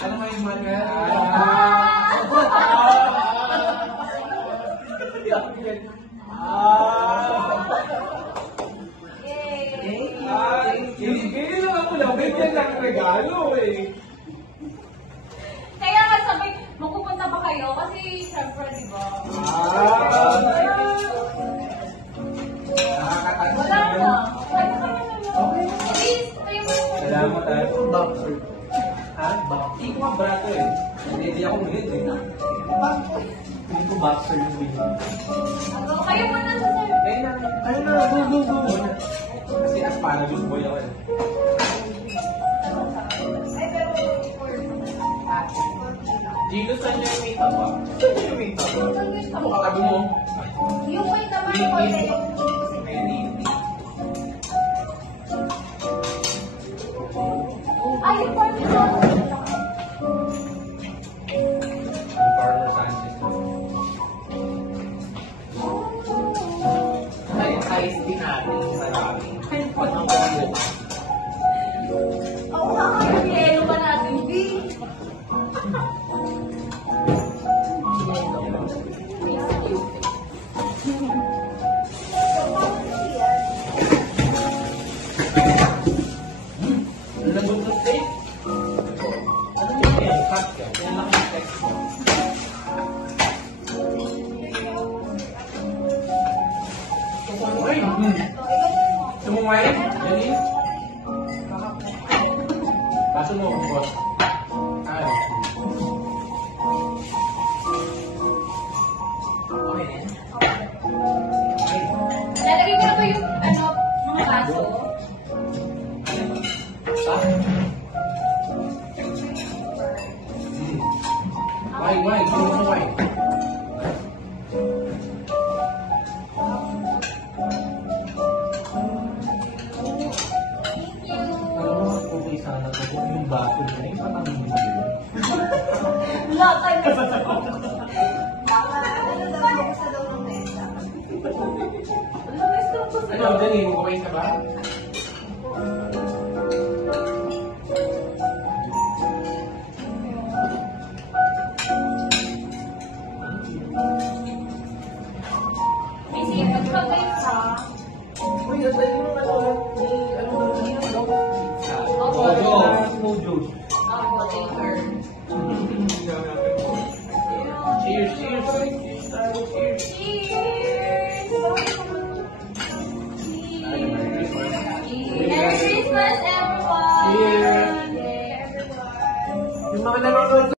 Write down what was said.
Ano mo yung man? Hindi lang ako lang. Bigyan lang ang regalo eh. Kaya nga sabi, magpupunta ba kayo? Kasi syempre, di ba? Wala na. Salamat tayo. Boxer. Ha? Boxer? Hindi ko nga brato eh. Hindi ako ulit eh. Hindi ko boxer yung win. Kayo muna sa sir. Ayun na, go. Kasi asparagus boy ako eh. Gino, saan niya yung makeup ba? Saan niya yung makeup ba? Ano katabi mo? Yung may naman ko yung ay, yung party ko. Farmer Sanchez. Ay, ice tea natin. Marami. Ay, ang bago. Oo nga, yung yelo ba natin? Hindi. Sumungay? Yan yun? Paso mo, boss. Ay. Okay na yan? Ay. Lalagay ko na ba yung mga baso? Why? Sumungay. Yung baso na yung patangin mo yun. Lakay ka sa Ano, Dani, kumain ka ba? May sipag ka guys ha. Uy, nasa yung ano, Mojo. Cheers. Cheers!